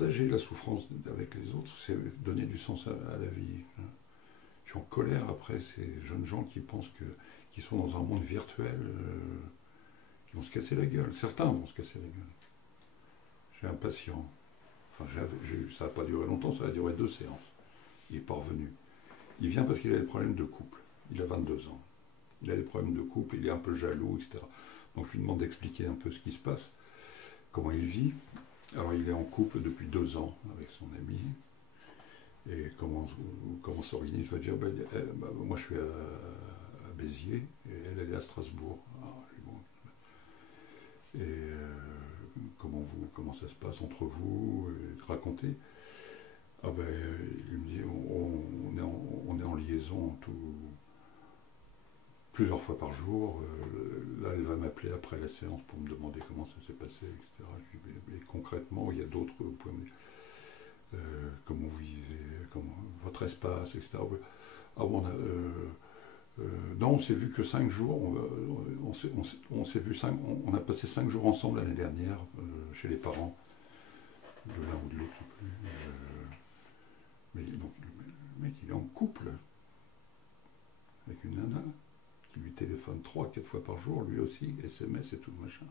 partager la souffrance avec les autres, c'est donner du sens à la vie. Je suis en colère après ces jeunes gens qui pensent qu'ils sont dans un monde virtuel, qui vont se casser la gueule. Certains vont se casser la gueule. J'ai un patient, enfin ça n'a pas duré longtemps, ça a duré 2 séances. Il est pas revenu. Il vient parce qu'il a des problèmes de couple. Il a 22 ans. Il a des problèmes de couple, il est un peu jaloux, etc. Donc je lui demande d'expliquer un peu ce qui se passe, comment il vit. Alors il est en couple depuis 2 ans avec son ami. Et comment s'organise, va dire, moi je suis à Béziers et elle est à Strasbourg. Alors, bon. Et comment ça se passe entre vous, racontez. Ah ben, il me dit, on est en liaison plusieurs fois par jour. Là, elle va m'appeler après la séance pour me demander comment ça s'est passé, etc. Et concrètement, il y a d'autres points. Comment vous vivez, votre espace, etc. Ah bon, non, on s'est vu que 5 jours. On s'est vu on a passé 5 jours ensemble l'année dernière chez les parents de l'un ou de l'autre. Mais donc, le mec, il est en couple avec une nana qui lui téléphone 3-4 fois par jour, lui aussi, SMS et tout le machin.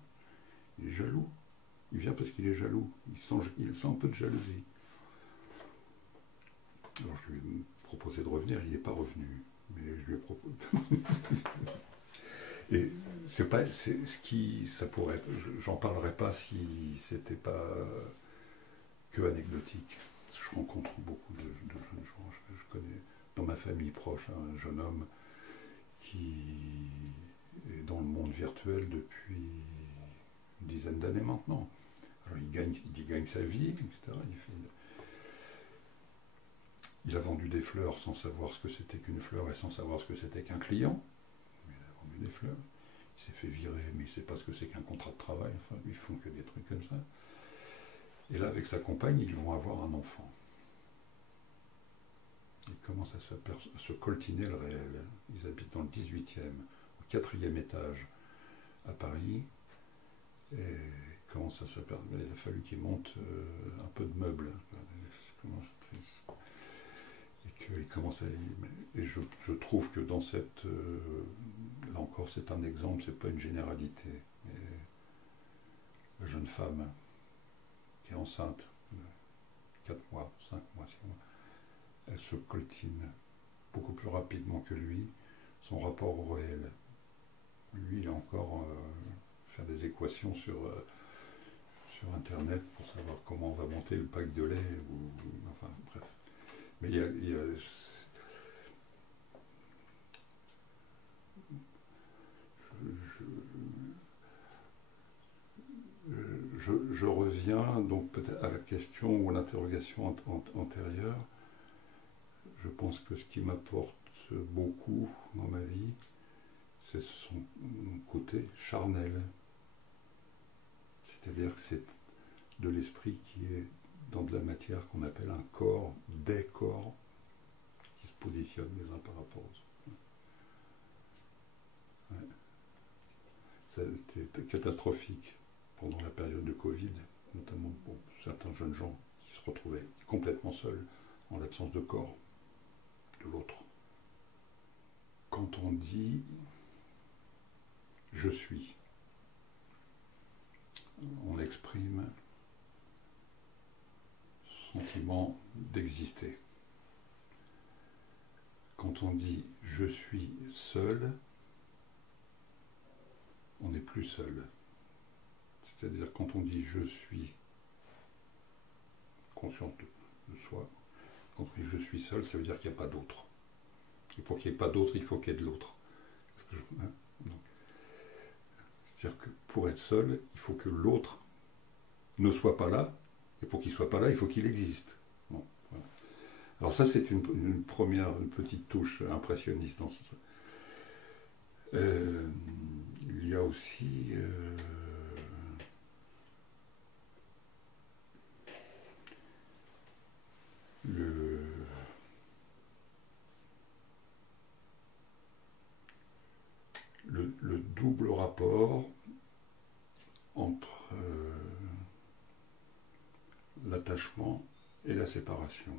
Il est jaloux. Il vient parce qu'il est jaloux. Il sent un peu de jalousie. Alors je lui ai proposé de revenir, il n'est pas revenu. Mais je lui ai proposé. Et c'est ce qui ça pourrait être. J'en parlerai pas si c'était pas que anecdotique. Je rencontre beaucoup de jeunes gens. Je connais dans ma famille proche un jeune homme qui est dans le monde virtuel depuis une dizaine d'années maintenant. Alors il gagne sa vie, etc. Il a vendu des fleurs sans savoir ce que c'était qu'une fleur et sans savoir ce que c'était qu'un client. Il a vendu des fleurs. Il s'est fait virer, mais il ne sait pas ce que c'est qu'un contrat de travail. Enfin, ils font que des trucs comme ça. Et là, avec sa compagne, ils vont avoir un enfant. Ils commencent à se coltiner le réel. Ils habitent dans le 18e, au 4e étage à Paris. Et ils commencent à se perdre. Il a fallu qu'ils montent un peu de meubles. Et commence et je trouve que dans cette là encore c'est un exemple, c'est pas une généralité. Mais la jeune femme qui est enceinte de 4 mois, 5 mois, 6 mois, elle se coltine beaucoup plus rapidement que lui son rapport au réel. Lui, il a encore faire des équations sur internet pour savoir comment on va monter le pack de lait enfin bref. Mais je reviens donc peut-être à la question ou à l'interrogation antérieure. Je pense que ce qui m'apporte beaucoup dans ma vie, c'est son côté charnel. C'est-à-dire que c'est de l'esprit qui est dans de la matière qu'on appelle un corps, des corps, qui se positionnent les uns par rapport aux autres. Ouais. Ça a été catastrophique pendant la période de Covid, notamment pour certains jeunes gens qui se retrouvaient complètement seuls en l'absence de corps de l'autre. Quand on dit « je suis », on exprime sentiment d'exister. Quand on dit « je suis seul », on n'est plus seul. C'est-à-dire quand on dit « je suis conscient de soi », quand on dit « je suis seul », ça veut dire qu'il n'y a pas d'autre. Et pour qu'il n'y ait pas d'autre, il faut qu'il y ait de l'autre. C'est-à-dire que pour être seul, il faut que l'autre ne soit pas là, et pour qu'il ne soit pas là, il faut qu'il existe. Bon, voilà. Alors ça, c'est une petite touche impressionniste dans ce sens. Il y a aussi le double rapport entre l'attachement et la séparation.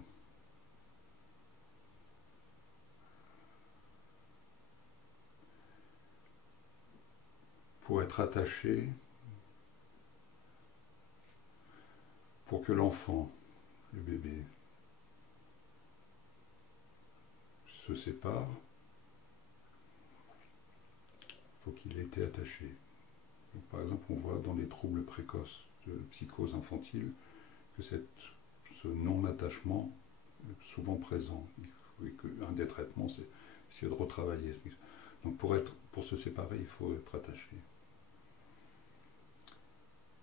Pour être attaché, pour que l'enfant, le bébé, se sépare, il faut qu'il ait été attaché. Donc, par exemple, on voit dans les troubles précoces de psychose infantile que ce non-attachement est souvent présent. Un des traitements, c'est essayer de retravailler. Donc pour se séparer, il faut être attaché.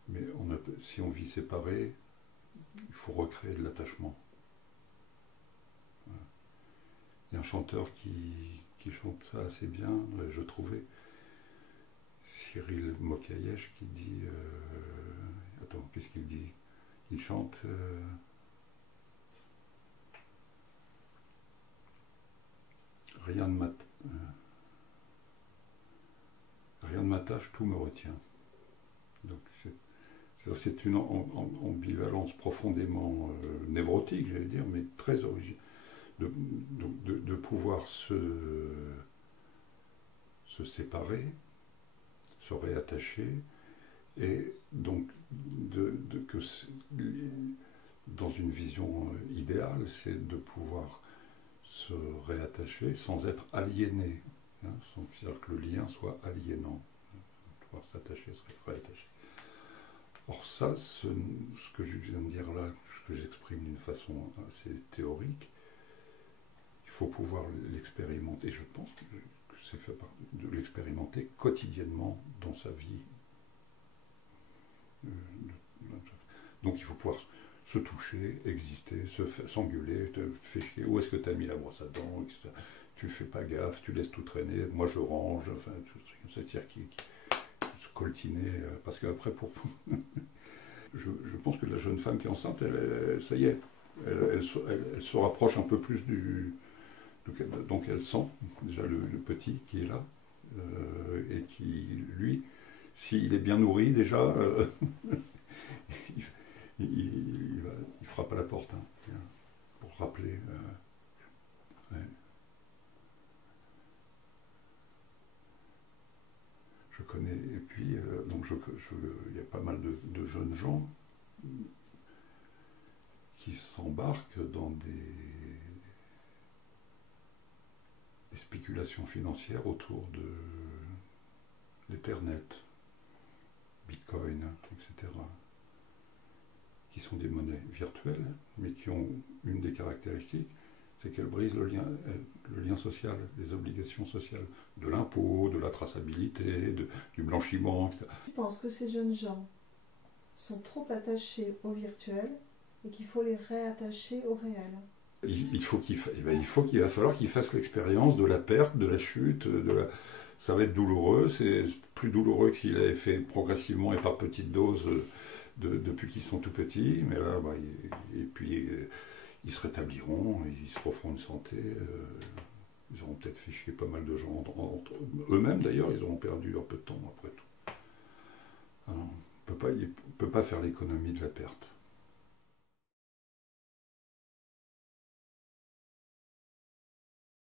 Mais si on vit séparé, il faut recréer de l'attachement. Voilà. Il y a un chanteur qui chante ça assez bien, je trouvais, Cyril Mokayesh, qui dit... attends, qu'est-ce qu'il dit? Il chante... rien ne m'attache, tout me retient. Donc c'est une ambivalence profondément névrotique, j'allais dire, mais très originale, de pouvoir se séparer, se réattacher, et donc dans une vision idéale, c'est de pouvoir se réattacher sans être aliéné, hein, sans que le lien soit aliénant. Pouvoir s'attacher, se réattacher. Or ça, ce que je viens de dire là, ce que j'exprime d'une façon assez théorique, il faut pouvoir l'expérimenter. Je pense que c'est fait de l'expérimenter quotidiennement dans sa vie. Donc il faut pouvoir se toucher, exister, s'engueuler, te fais chier, où est-ce que tu as mis la brosse à dents, etc. Tu fais pas gaffe, tu laisses tout traîner, moi je range, enfin, c'est-à-dire qui se coltiner, parce qu'après, je pense que la jeune femme qui est enceinte, ça y est, elle se rapproche un peu plus donc elle sent déjà le petit qui est là, et qui, lui, s'il est bien nourri déjà, il frappe à la porte, hein, pour rappeler. Ouais. Je connais, et puis, donc il y a pas mal de jeunes gens qui s'embarquent dans des spéculations financières autour de l'Ethernet, Bitcoin, etc., qui sont des monnaies virtuelles, mais qui ont une des caractéristiques, c'est qu'elles brisent le lien social, les obligations sociales, de l'impôt, de la traçabilité, du blanchiment, etc. Je pense que ces jeunes gens sont trop attachés au virtuel et qu'il faut les réattacher au réel. Il va falloir qu'ils fassent l'expérience de la perte, de la chute, ça va être douloureux, c'est plus douloureux que s'il avait fait progressivement et par petites doses depuis qu'ils sont tout petits, mais là, et puis ils se rétabliront, ils se referont une santé, ils auront peut-être fait chier pas mal de gens, eux-mêmes d'ailleurs, ils auront perdu un peu de temps après tout. Alors, on ne peut pas faire l'économie de la perte.